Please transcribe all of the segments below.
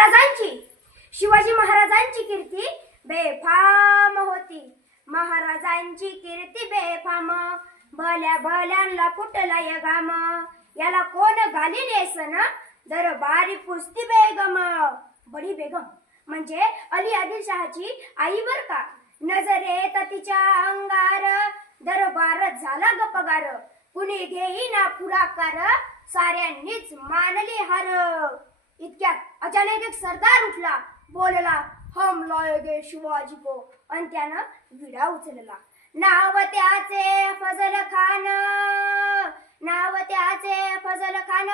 महाराजांची. शिवाजी महाराजांची कीर्ती बेफाम होती. महाराजांची कीर्ती बेफाम. भल्या भल्यांना फुटला या गाम याला कोण घाली नेसन? दरबारी पुस्ती बेगम. बडी बेगम. म्हणजे अली आदिलशहाची आई बर का? नजरेत तिच्या अंगार. दरबार झाला गपगार कुणी घेईना पुढाकार. साऱ्यांनीच मानली हार. इतक्यात अचानक एक सरदार उठला. बोलला हम लायगे शिवाजी को. आणि त्यानं विडा उचलला. नाव त्याचे फजल खान. नाव त्याचे फजल खान.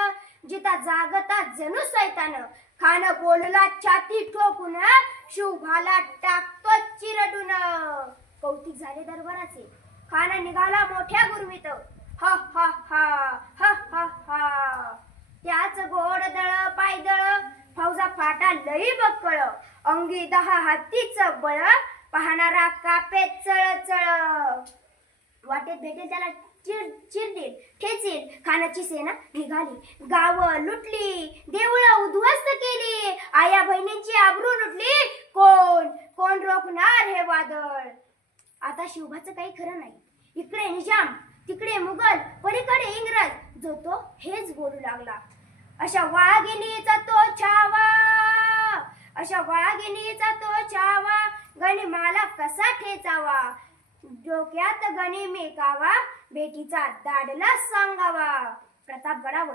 जिता जागता जणू सैतान. खान बोलला छाती ठोकून शुभाला टाकतो चिरडून. कौतिक झाले दरबाराचे. खान निघाला मोठ्या गुरवीत हा हा फाटा बकळ. अंगी दहा हातीच बळ पाहणारा कापे चळ चळ वाटेत भेटेल त्याला चिर चिरडील ठेचील. खानाची सेना निघाली. गाव लुटली. देवळं उद्ध्वस्त केली. आया बहिणींची आबरू लुटली. कोण कोण रोखणार हे वादळ? आता शिवभाचं काही खरं नाही. इकडे निजाम तिकडे मुघल पलीकडे इंग्रज. जो तो हेच बोलू लागला. अशा वाघिणीचा तो छावा. अशा वाघिणीचा तो छावा गणिमाला कसा ठेचावा? डोक्यात गणी मेकावा. बेटीचा दाडला सांगावा. प्रतापगडावर.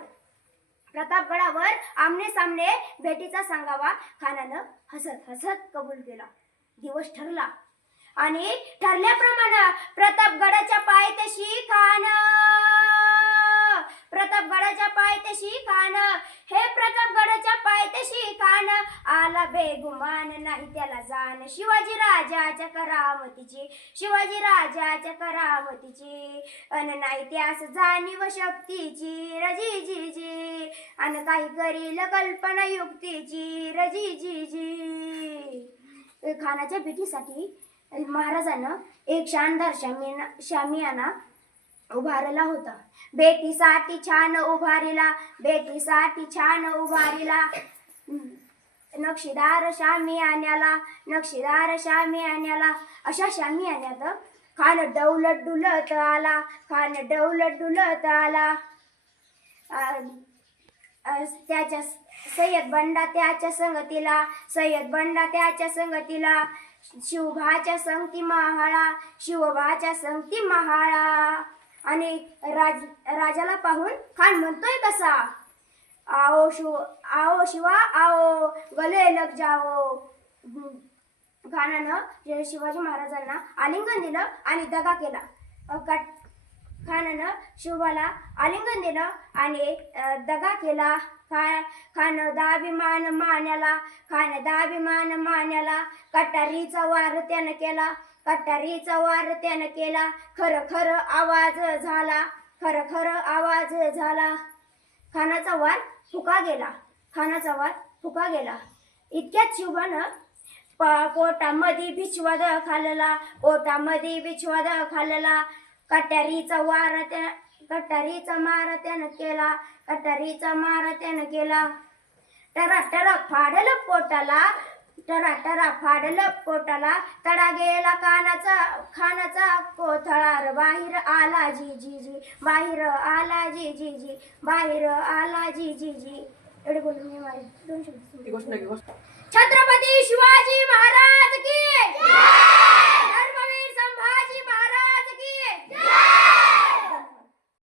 प्रतापगडावर आमने सामने भेटीचा सांगावा. खानानं हसत हसत कबूल केला. दिवस ठरला. आणि ठरल्याप्रमाणे प्रतापगडाच्या पायथ्याशी खान. प्रतापगडाच्या पायथ्याशी खान. हे प्रतापगडाच्या पायथ्याशी आला बेगुमान नाही त्याला जाण. शिवाजी राजाच्या करामतीची शिवाजी राजाच्या करामतीची अन नाही त्यास जाणीव शक्तीची रजी जी जी अन काही करील कल्पना युक्तीची रजी जी जी खानाच्या भेटीसाठी महाराजानं एक शानदार शामियाना शामियाना उभारला होता. बेटीसाठी छान उभारिला बेटीसाठी छान उभारिला. नक्षीदार शामी आण्याला नक्षीदार शामी आण्याला. अशा शामी आण्यात खान डौलत डुलत आला खान डौलत डुलत आला. त्याच्या सय्यद बंडा त्याच्या संगतीला सय्यद बंडा त्याच्या संगतीला. शिवभाच्या संगती महाळा शिवभाच्या संगती महाळा. आणि राज राजाला पाहून खान म्हणतोय कसा आओ शिव आओ शिवा आओ गले लग जाओ. खानानं शिवाजी महाराजांना आलिंगन दिलं आणि दगा केला. खानानं शिवाला आलिंगन दिलं आणि दगा केला. खा खान दाभिमान मान्याला खान दाभिमान मान्याला. कटारीचा वार त्यानं केला कटारीचा वार त्यानं केला. खरं खरं आवाज झाला खरं खरं आवाज झाला. खानाचा वार फुका गेला. खानाचा वार फुका गेला. इतक्यात शिवबानं प- पोटामध्ये बिछवाद खाल्ला. पोटामध्ये बिछवाद खाल्ला. कट्यारीचा वार त्या कट्यारीचा मार त्यानं केला. कट्यारीचा मार त्यानं केला. टरक टरक फाडलं पोटाला. टरा टरा फाडलं पोटाला तडा गेला कानाचा खानाचा कोथळार बाहेर आला जी जी जी बाहेर आला जी जी जी बाहेर आला जी जी जी एवढे बोलून मी दोन शब्द छत्रपती